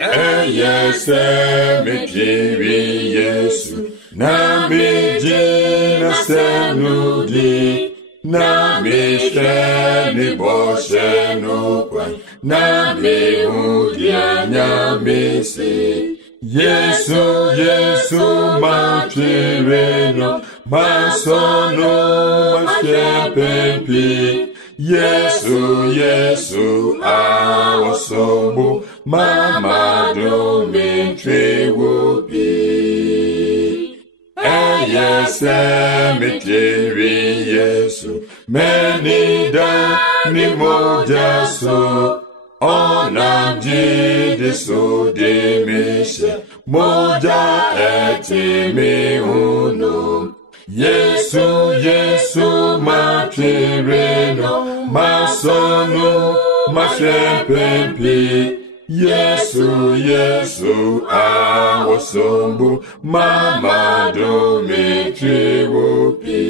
Eyese mekiri Yesu, na mijina senudi, na mishe ni boshe nukwa, na mihudia nyamisi. Yesu, Yesu machireno, masono mashepempi. Yesu, Yesu awosobu, mama domintre wupi. Eyese mitiri Yesu, menida ni mojaso. Onamji so de misha, moja etimi uno. Yesu, Yesu matireno, masono mashepempi. Yesu, Yesu awosombu, mama domitri wupi.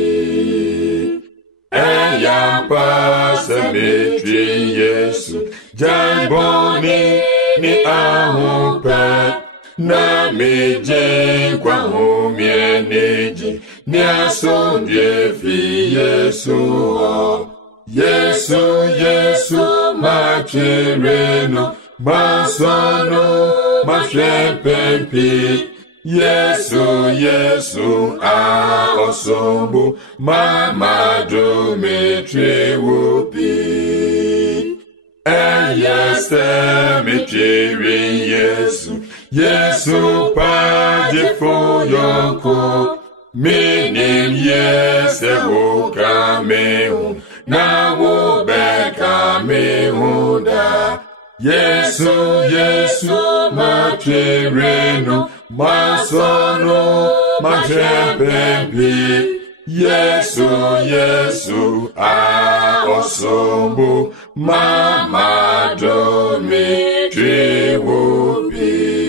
Eyampa semitri Yesu, jamboni ni ahupe. Na meje kwa humie neji, ni asondye fi Yesu ho. Yesu, Yesu machireno, masono mashepempi. Yesu, Yesu aosombu, mama domitri wupi. Eyese mitiri Yesu, Yesu pajefo yonko. Minim yese woka mehu, na wobeka mehu da. Yesu, Yesu machireno, masono mashepempi. Yesu, Yesu aosombu, mama domitri wupi.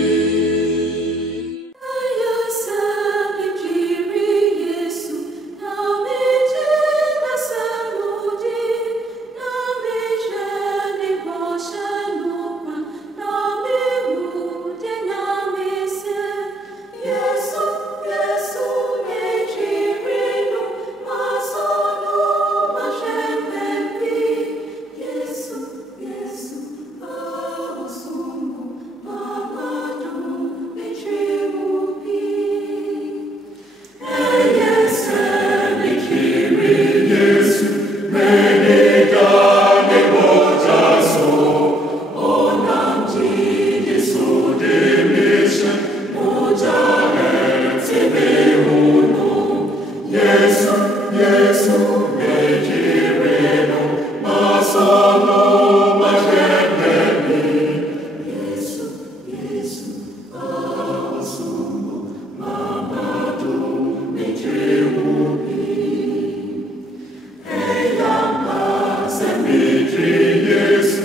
Yes,